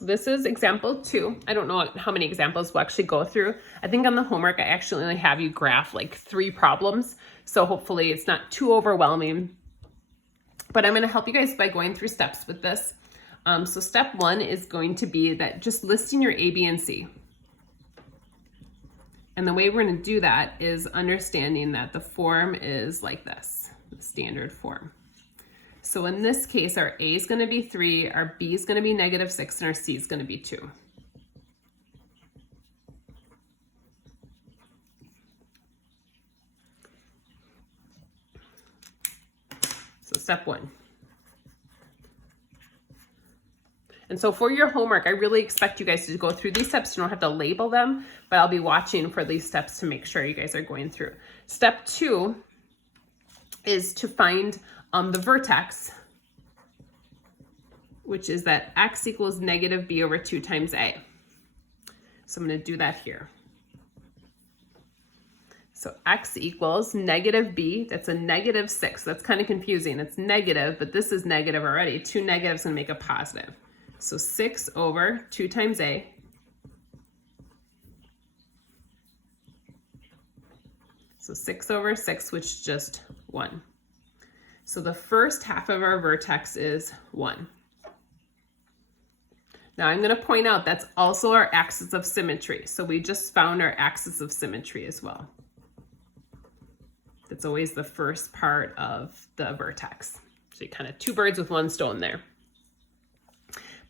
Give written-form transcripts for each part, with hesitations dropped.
So this is example 2. I don't know how many examples we'll actually go through. I think on the homework, I actually only have you graph like 3 problems. So hopefully it's not too overwhelming. But I'm going to help you guys by going through steps with this. So step 1 is going to be that just listing your A, B, and C. And the way we're going to do that is understanding that the form is like this, the standard form. So in this case, our A is going to be 3, our B is going to be -6, and our C is going to be 2. So step 1. And so for your homework, I really expect you guys to go through these steps. You don't have to label them, but I'll be watching for these steps to make sure you guys are going through. Step 2 is to find the vertex, which is that x equals -b over 2 times a. So I'm going to do that here. So x equals -b, that's a -6. That's kind of confusing. It's negative, but this is negative already. 2 negatives going to make a positive. So 6 over 2 times a. So 6 over 6, which is just 1. So the first half of our vertex is 1. Now I'm going to point out that's also our axis of symmetry. So we just found our axis of symmetry as well. That's always the first part of the vertex. So you kind of 2 birds with 1 stone there.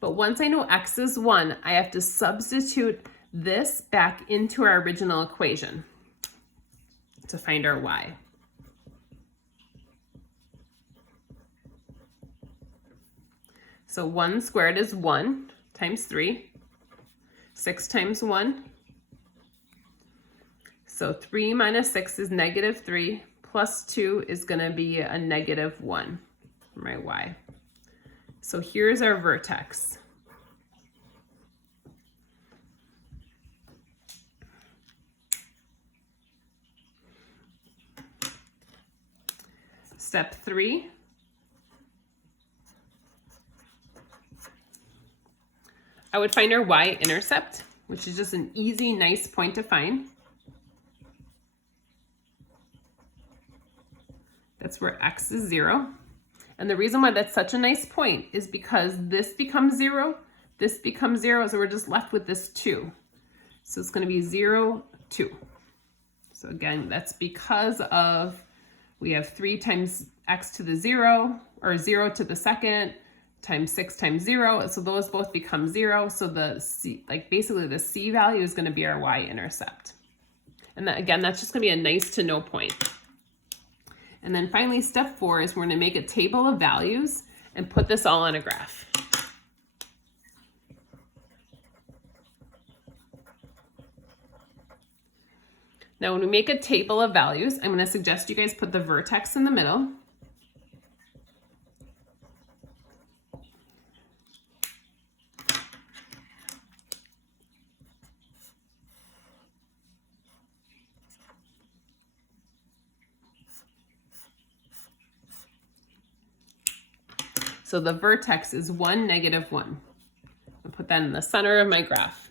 But once I know x is 1, I have to substitute this back into our original equation to find our y. So 1 squared is 1 times 3. 6 times 1. So 3 minus 6 is -3, plus 2 is going to be a -1 for my y. So here's our vertex. Step 3. I would find our y-intercept, which is just an easy, nice point to find. That's where x is 0. And the reason why that's such a nice point is because this becomes 0, this becomes 0, so we're just left with this 2. So it's going to be 0, 2. So again, that's because of we have 3 times x to the 0, or 0 to the second, times 6 times 0. So those both become 0. So the c, like basically the c value is going to be our y-intercept. And that, again, that's just going to be a nice to know point. And then finally, step 4 is we're going to make a table of values and put this all on a graph. Now, when we make a table of values, I'm going to suggest you guys put the vertex in the middle. So the vertex is 1, -1. I'll put that in the center of my graph.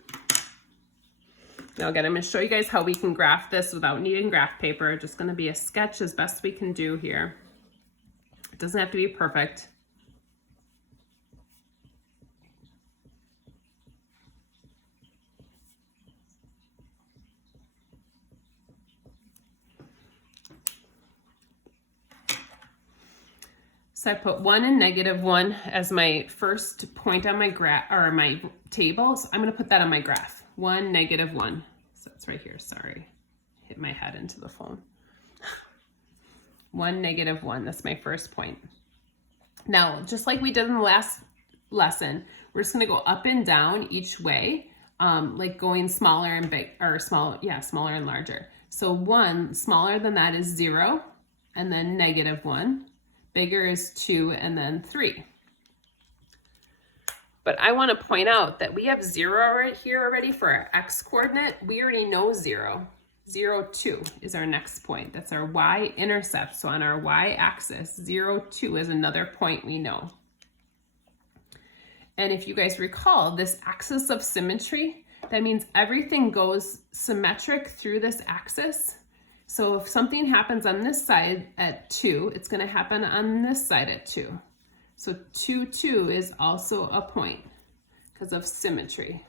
Now again, I'm going to show you guys how we can graph this without needing graph paper. Just going to be a sketch as best we can do here. It doesn't have to be perfect. So I put 1 and -1 as my first point on my graph or my table. So I'm going to put that on my graph. 1, -1. So it's right here. Sorry, hit my head into the phone. 1, -1. That's my first point. Now, just like we did in the last lesson, we're just going to go up and down each way, like going smaller and big, or smaller and larger. So 1 smaller than that is 0, and then -1. Bigger is 2, and then 3. But I want to point out that we have 0 right here already for our x coordinate. We already know 0. 0, 2 is our next point. That's our y-intercept. So on our y-axis, 0, 2 is another point we know. And if you guys recall, this axis of symmetry, that means everything goes symmetric through this axis. So if something happens on this side at 2, it's going to happen on this side at 2. So 2, 2 is also a point because of symmetry.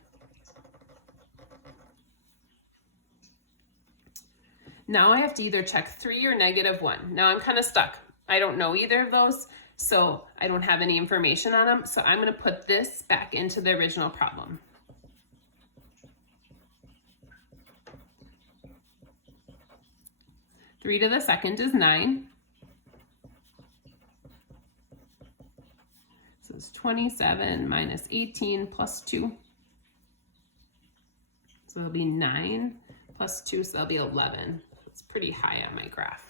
Now I have to either check 3 or -1. Now I'm kind of stuck. I don't know either of those, so I don't have any information on them. So I'm going to put this back into the original problem. Three to the second is 9. So it's 27 minus 18 plus 2. So it'll be 9 plus 2, so that'll be 11. It's pretty high on my graph.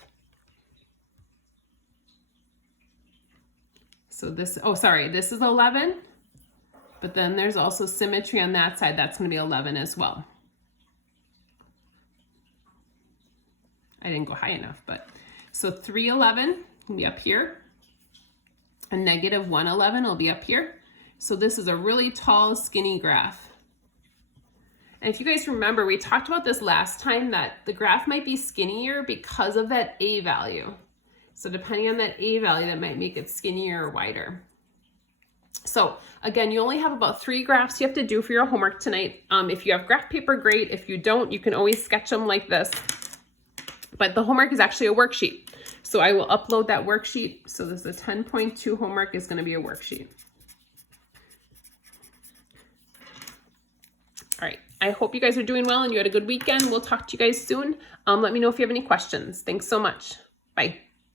So this, oh sorry, this is 11, but then there's also symmetry on that side. That's going to be 11 as well. I didn't go high enough, but so 311 will be up here, and -111 will be up here. So this is a really tall, skinny graph. And if you guys remember, we talked about this last time, that the graph might be skinnier because of that A value. So depending on that A value, that might make it skinnier or wider. So again, you only have about 3 graphs you have to do for your homework tonight. If you have graph paper, great. If you don't, you can always sketch them like this. But the homework is actually a worksheet. So I will upload that worksheet. So this is 10.2 homework is going to be a worksheet. All right. I hope you guys are doing well and you had a good weekend. We'll talk to you guys soon. Let me know if you have any questions. Thanks so much. Bye.